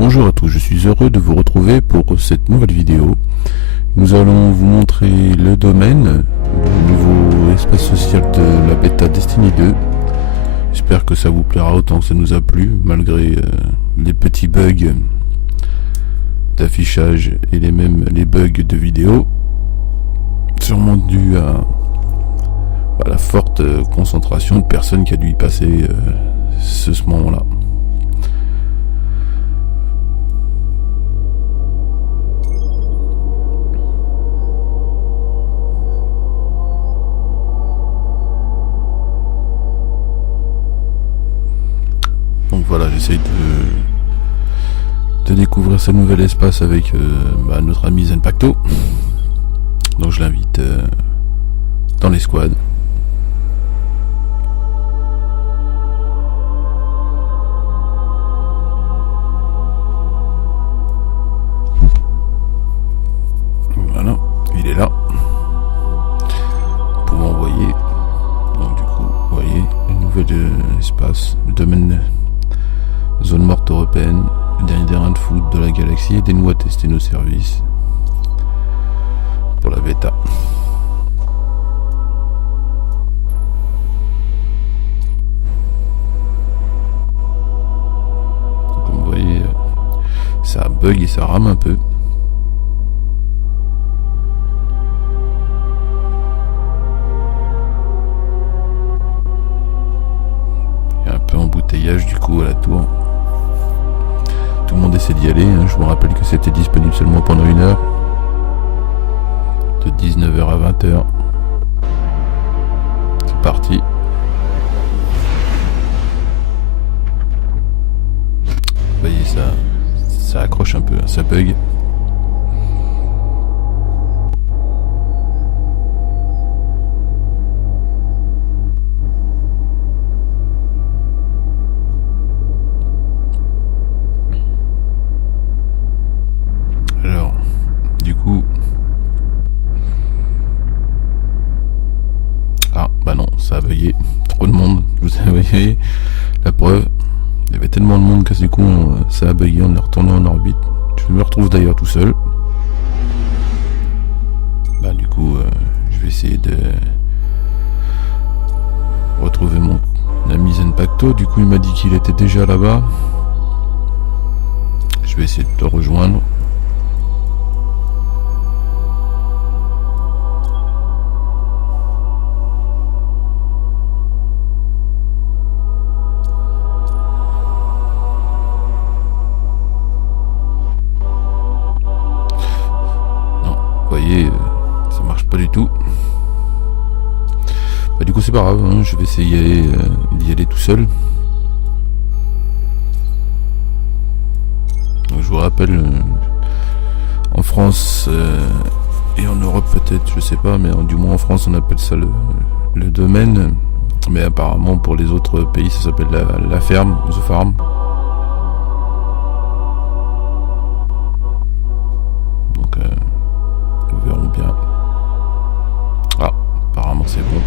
Bonjour à tous, je suis heureux de vous retrouver pour cette nouvelle vidéo. Nous allons vous montrer le domaine, le nouveau espace social de la bêta Destiny 2. J'espère que ça vous plaira autant que ça nous a plu, malgré les petits bugs d'affichage et les bugs de vidéo. Sûrement dû à la forte concentration de personnes qui a dû y passer ce moment-là. Donc voilà, j'essaye de découvrir ce nouvel espace avec notre ami Zenpacto. Donc je l'invite dans l'escouade. Voilà, il est là. Vous pouvez envoyer. Donc du coup, vous voyez, le nouvel espace, le domaine zone morte européenne, le dernier terrain de foot de la galaxie, aidez-nous à tester nos services pour la bêta. Comme vous voyez, ça bug et ça rame un peu. Il y a un peu embouteillage du coup à la tour. Tout le monde essaie d'y aller, hein. Je vous rappelle que c'était disponible seulement pendant 1 heure, de 19h à 20h. C'est parti. Vous voyez, ça accroche un peu, hein, ça bug. Alors, du coup... Ah, bah non, ça a bugué. Trop de monde, vous avez la preuve. Il y avait tellement de monde que du coup, ça a bugué, on est retourné en orbite. Je me retrouve d'ailleurs tout seul. Bah du coup, je vais essayer de retrouver mon ami Zenpacto. Du coup, il m'a dit qu'il était déjà là-bas. Je vais essayer de le rejoindre. Vous voyez, ça marche pas du tout. Bah, du coup c'est pas grave, hein, je vais essayer d'y aller tout seul. Donc, je vous rappelle, en France et en Europe peut-être, je sais pas, mais du moins en France on appelle ça le domaine. Mais apparemment pour les autres pays ça s'appelle la ferme, the farm. Donc nous verrons bien. Ah, apparemment c'est bon.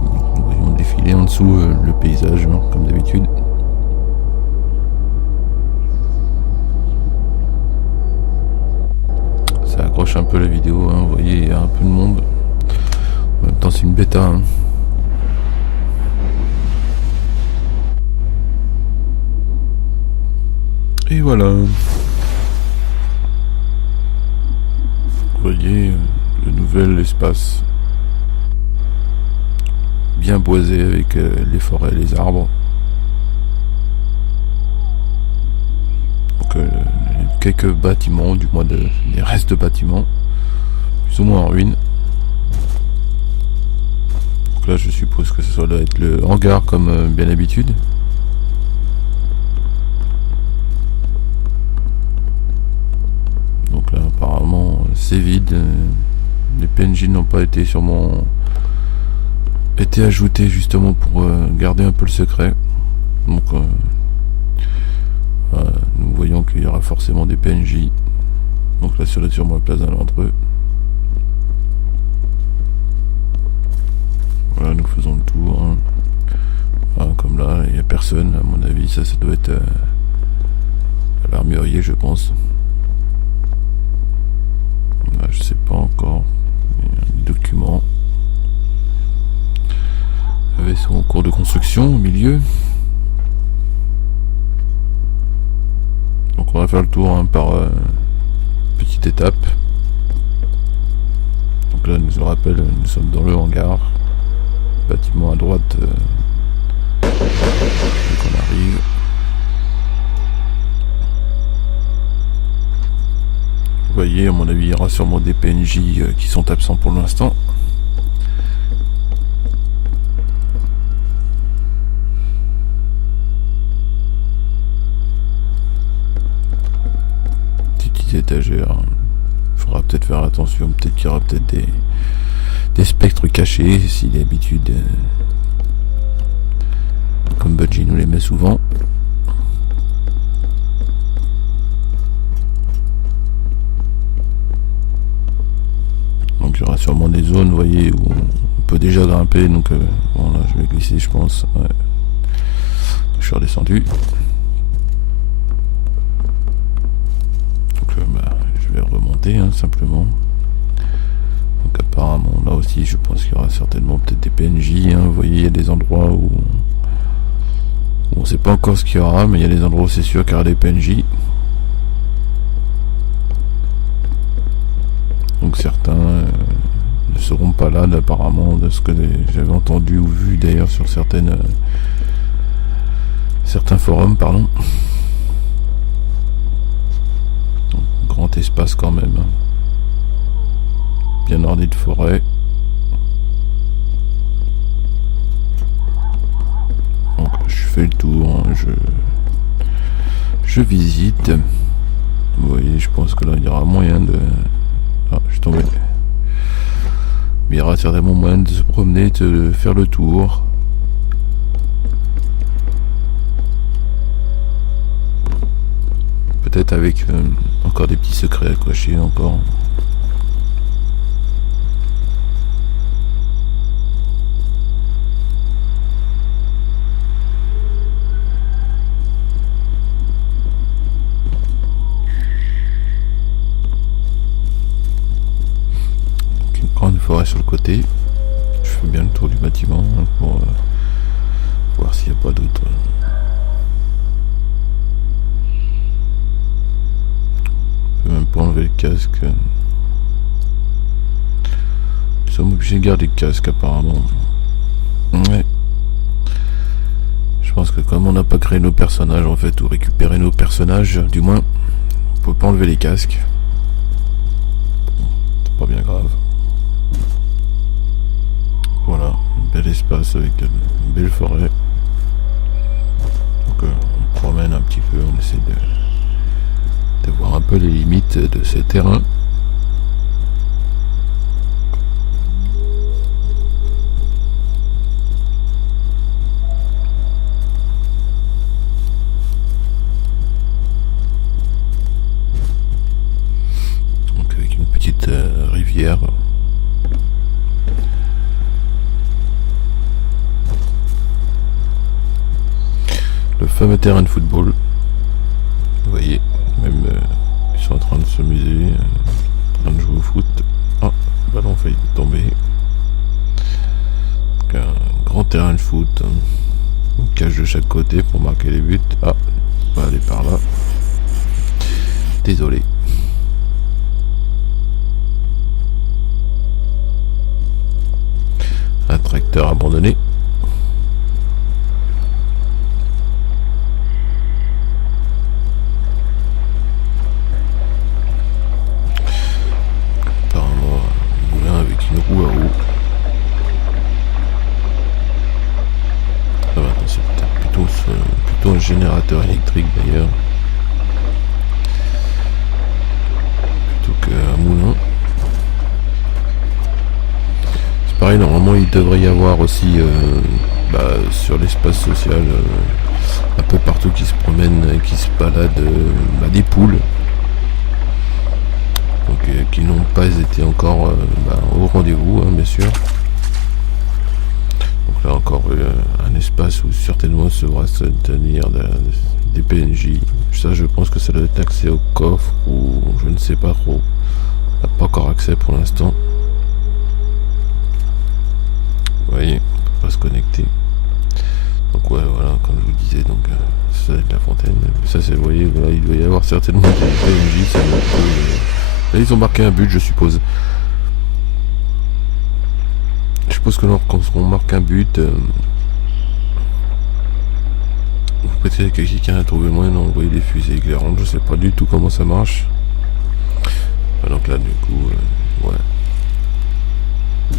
Nous voyons défiler en dessous le paysage, hein, comme d'habitude. Ça accroche un peu la vidéo, hein, vous voyez, il y a un peu de monde. En même temps, c'est une bêta. Hein. Et voilà. Vous voyez le nouvel espace. Bien boisé avec les forêts et les arbres. Donc quelques bâtiments, du moins des restes de bâtiments, plus ou moins en ruine. Donc là je suppose que ça doit être le hangar comme bien d'habitude. Donc là apparemment c'est vide. Les PNJ n'ont pas été ajoutés justement pour garder un peu le secret. Donc nous voyons qu'il y aura forcément des PNJ. Donc là sur la place d'un d'entre eux. Voilà, nous faisons le tour. Hein. Voilà, comme là, il n'y a personne. À mon avis, ça doit être à l'armurier, je pense. Là, je sais pas encore. Il y a des documents. Un vaisseau en cours de construction au milieu. Donc on va faire le tour hein, par petite étape. Donc là, nous le rappelle, nous sommes dans le hangar. Bâtiment à droite. Donc on arrive. Vous voyez, à mon avis, il y aura sûrement des PNJ qui sont absents pour l'instant. Étagères. Il faudra peut-être faire attention, peut-être qu'il y aura peut-être des spectres cachés, si d'habitude comme Bungie nous les met souvent. Donc il y aura sûrement des zones, vous voyez, où on peut déjà grimper, donc bon là je vais glisser je pense. Ouais. Je suis redescendu. Je vais remonter hein, simplement. Donc apparemment là aussi je pense qu'il y aura certainement peut-être des PNJ hein. Vous voyez il y a des endroits où on sait pas encore ce qu'il y aura, mais il y a des endroits où c'est sûr qu'il y aura des PNJ. Donc certains ne seront pas là apparemment, de ce que j'avais entendu ou vu d'ailleurs sur certains forums pardon. Grand espace quand même, bien orné de forêt. Donc je fais le tour, hein, je visite. Vous voyez, je pense que là il y aura moyen de... Ah, je suis tombé. Mais il y aura certainement moyen de se promener, de faire le tour. Peut-être avec encore des petits secrets à cocher encore. Donc une grande forêt sur le côté. Je fais bien le tour du bâtiment pour voir s'il n'y a pas d'autres. Même pas enlever le casque. Nous sommes obligés de garder le casque apparemment. Ouais. Je pense que comme on n'a pas créé nos personnages en fait, ou récupéré nos personnages, du moins, on peut pas enlever les casques. C'est pas bien grave. Voilà, un bel espace avec une belle forêt. Donc on promène un petit peu, on essaie de voir un peu les limites de ce terrain. Donc avec une petite rivière. Le fameux terrain de football. Vous voyez. Même ils sont en train de s'amuser, en train de jouer au foot. Ah, le ballon failli tomber. Donc, un grand terrain de foot. Une cage de chaque côté pour marquer les buts. Ah, on va aller par là. Désolé. Un tracteur abandonné. Une roue à eau. Ah bah non, c'est peut-être plutôt un générateur électrique d'ailleurs. Plutôt qu'un moulin. C'est pareil, normalement il devrait y avoir aussi sur l'espace social un peu partout qui se promènent, qui se baladent, des poules. Donc, qui n'ont pas été encore au rendez-vous, hein, bien sûr. Donc là encore un espace où certainement se devra se tenir des PNJ. Ça, je pense que ça doit être accès au coffre ou je ne sais pas trop. On n'a pas encore accès pour l'instant. Vous voyez, on peut pas se connecter. Donc ouais, voilà, comme je vous disais, donc ça c'est la fontaine. Ça c'est, vous voyez, voilà, il doit y avoir certainement des PNJ. Ça doit être, là ils ont marqué un but, je suppose. Je suppose que quand on marque un but, peut-être que quelqu'un a trouvé le moyen d'envoyer des fusées éclairantes. Je sais pas du tout comment ça marche. Donc là, du coup, ouais.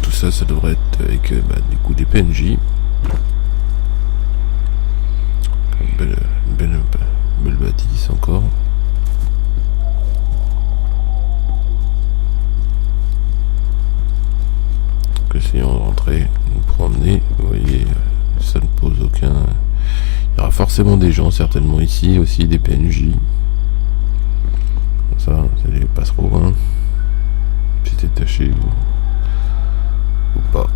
Tout ça, ça devrait être avec du coup des PNJ. Une belle bâtisse encore. Donc essayons de rentrer, nous promener. Vous voyez, ça ne pose aucun... Il y aura forcément des gens, certainement ici, aussi des PNJ. Ça, c'est des passereaux, hein. Si c'est taché ou pas.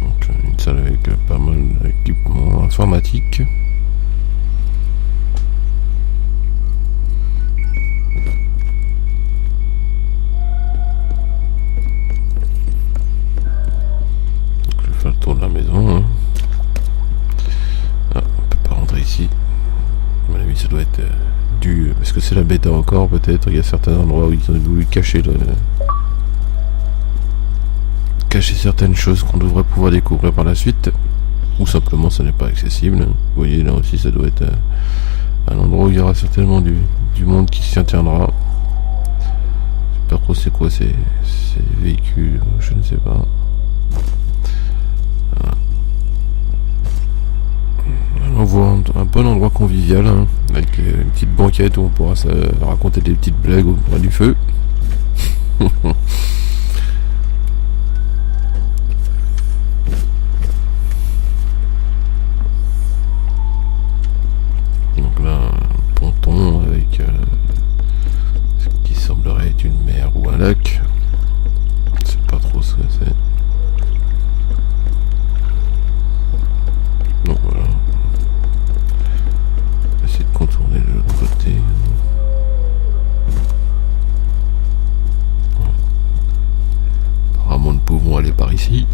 Donc, une salle avec pas mal d'équipements informatiques. Donc, je vais faire le tour de la maison, hein. Ah, on peut pas rentrer ici. À mon avis, ça doit être dû... Parce que c'est la bêta encore, peut-être. Il y a certains endroits où ils ont voulu cacher certaines choses qu'on devrait pouvoir découvrir par la suite. Ou simplement, ça n'est pas accessible. Vous voyez, là aussi, ça doit être un endroit où il y aura certainement du monde qui s'y tiendra. Je sais pas trop c'est quoi ces véhicules, je ne sais pas. Voilà. On voit un bon endroit convivial, hein, avec une petite banquette où on pourra raconter des petites blagues au coin du feu. Donc là, un ponton avec ce qui semblerait être une mer ou un lac. Je sais pas trop ce que c'est. Donc voilà. On va essayer de contourner de l'autre côté. Apparemment, nous pouvons aller par ici.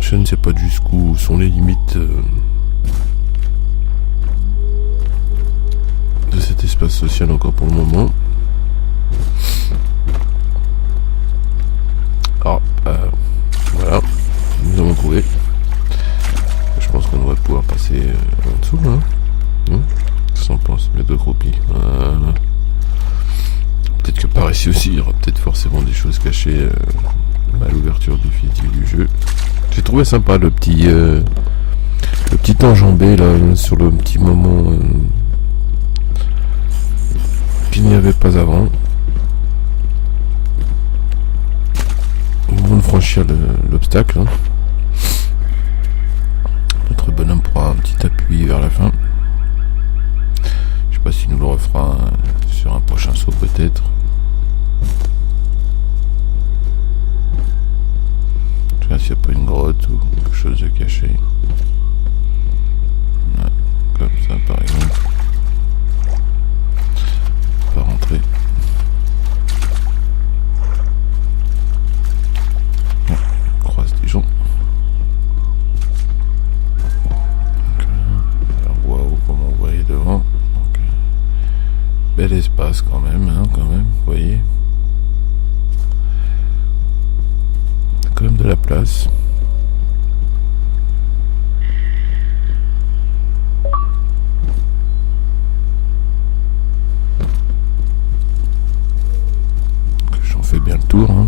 Je ne sais pas jusqu'où sont les limites de cet espace social encore pour le moment. Ah, voilà, nous avons trouvé. Je pense qu'on devrait pouvoir passer en dessous, là. Ça en pense, mais deux croupis. Voilà. Peut-être que par ici aussi, il y aura peut-être forcément des choses cachées à l'ouverture définitive du jeu. J'ai trouvé sympa le petit enjambé là sur le petit moment qu'il n'y avait pas avant. On franchir l'obstacle. Hein. Notre bonhomme pourra un petit appui vers la fin. Je sais pas s'il nous le refera sur un prochain saut peut-être. Je sais pas s'il n'y a pas une grotte ou quelque chose de caché. Ouais, comme ça par exemple. On va rentrer. On croise des gens. Waouh, comme on voyait devant. Donc, bel espace quand même, hein, vous voyez. Il y a quand même de la place. J'en fais bien le tour, hein.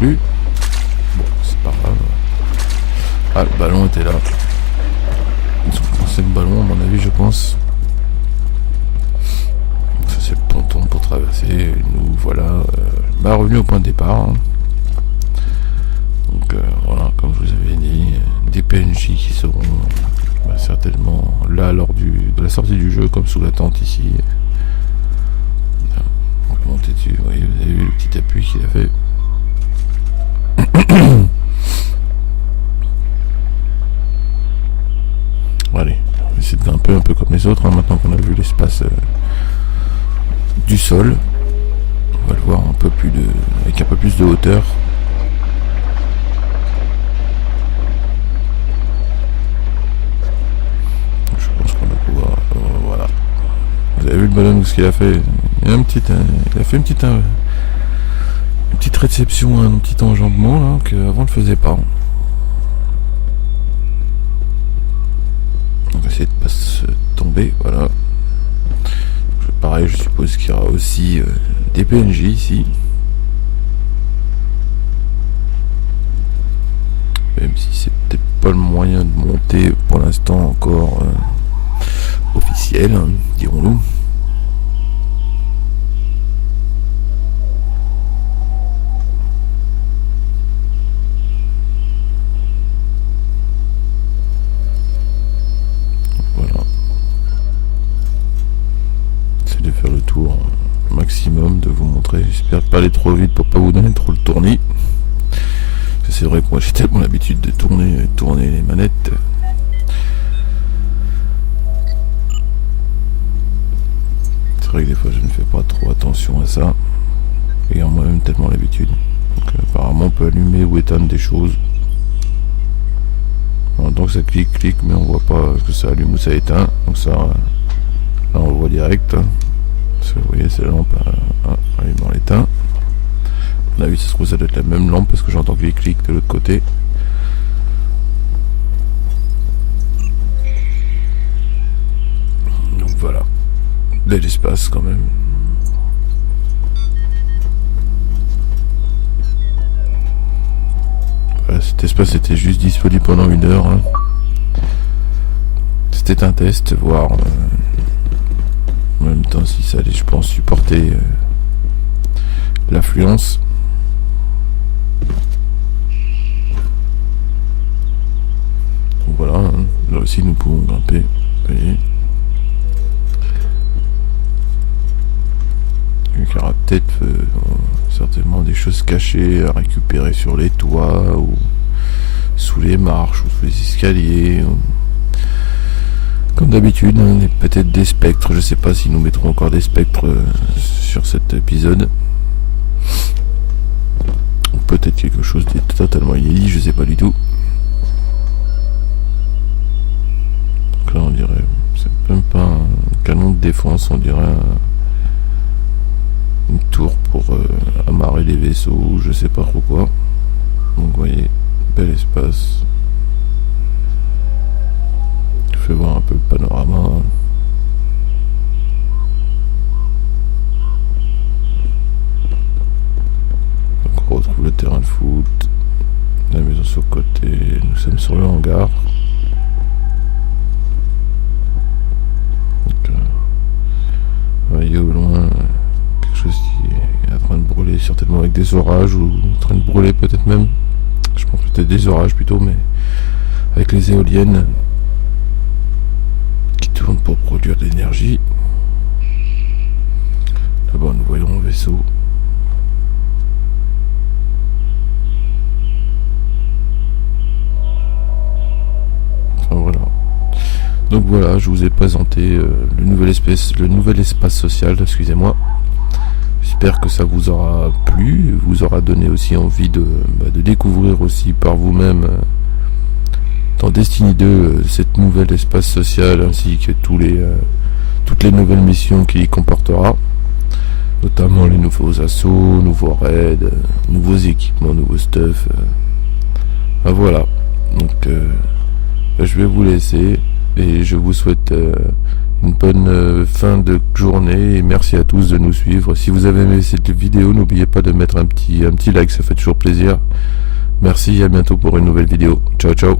plus. Bon, c'est pas grave. Ah, le ballon était là. Ils ont commencé le ballon, à mon avis, je pense. Ça, c'est le ponton pour traverser. Et nous, voilà, revenu au point de départ. Hein. Donc, voilà, comme je vous avais dit, des PNJ qui seront certainement là lors de la sortie du jeu, comme sous la tente ici. On peut monter dessus. Vous voyez, vous avez vu le petit appui qu'il a fait. Allez, on va essayer de grimper un peu comme les autres, hein, maintenant qu'on a vu l'espace du sol. On va le voir un peu plus avec un peu plus de hauteur. Je pense qu'on va pouvoir... voilà. Vous avez vu le bonhomme, ce qu'il a fait? Il a fait une petite réception, un petit enjambement là, qu'avant on ne faisait pas. On va essayer de ne pas se tomber, voilà. Pareil, je suppose qu'il y aura aussi des PNJ ici. Même si c'est peut-être pas le moyen de monter pour l'instant encore officiel, hein, dirons-nous. De faire le tour maximum, de vous montrer. J'espère pas aller trop vite pour pas vous donner trop le tournis. C'est vrai que moi j'ai tellement l'habitude de tourner les manettes. C'est vrai que des fois je ne fais pas trop attention à ça. Et moi-même tellement l'habitude. Donc apparemment on peut allumer ou éteindre des choses. Donc ça clique, mais on voit pas ce que ça allume ou ça éteint. Donc ça, là on le voit direct. Vous voyez, c'est la lampe allumant l'éteint. On a vu, ça se trouve, ça doit être la même lampe parce que j'entends qu'il clique de l'autre côté. Donc voilà, bel espace quand même. Voilà, cet espace était juste disponible pendant 1 heure. Hein. C'était un test, voir. En même temps, si ça allait, je pense, supporter l'affluence. Donc voilà, hein. Là aussi nous pouvons grimper. Vous voyez. Il y aura peut-être certainement des choses cachées à récupérer sur les toits ou sous les marches ou sous les escaliers. Comme d'habitude, hein, peut-être des spectres, je sais pas si nous mettrons encore des spectres sur cet épisode. Ou peut-être quelque chose de totalement inédit, je sais pas du tout. Donc là on dirait, c'est même pas un canon de défense, on dirait une tour pour amarrer les vaisseaux, je sais pas trop quoi. Donc vous voyez, bel espace. Je vais voir un peu le panorama. Donc on retrouve le terrain de foot, la maison sur le côté, nous sommes sur le hangar. Donc, vous voyez au loin quelque chose qui est en train de brûler, certainement avec des orages, ou en train de brûler peut-être même. Je pense peut-être des orages plutôt, mais avec les éoliennes tourne pour produire de l'énergie. D'abord nous voyons le vaisseau. Enfin voilà. Donc voilà, je vous ai présenté le nouvel espace social, excusez-moi. J'espère que ça vous aura plu, vous aura donné aussi envie de découvrir aussi par vous-même dans Destiny 2 cette nouvelle espace social ainsi que toutes les nouvelles missions qu'il y comportera, notamment les nouveaux assauts, nouveaux raids, nouveaux équipements, nouveaux stuff. Voilà, donc je vais vous laisser et je vous souhaite une bonne fin de journée et merci à tous de nous suivre. Si vous avez aimé cette vidéo, n'oubliez pas de mettre un petit like, ça fait toujours plaisir. Merci, à bientôt pour une nouvelle vidéo. Ciao ciao.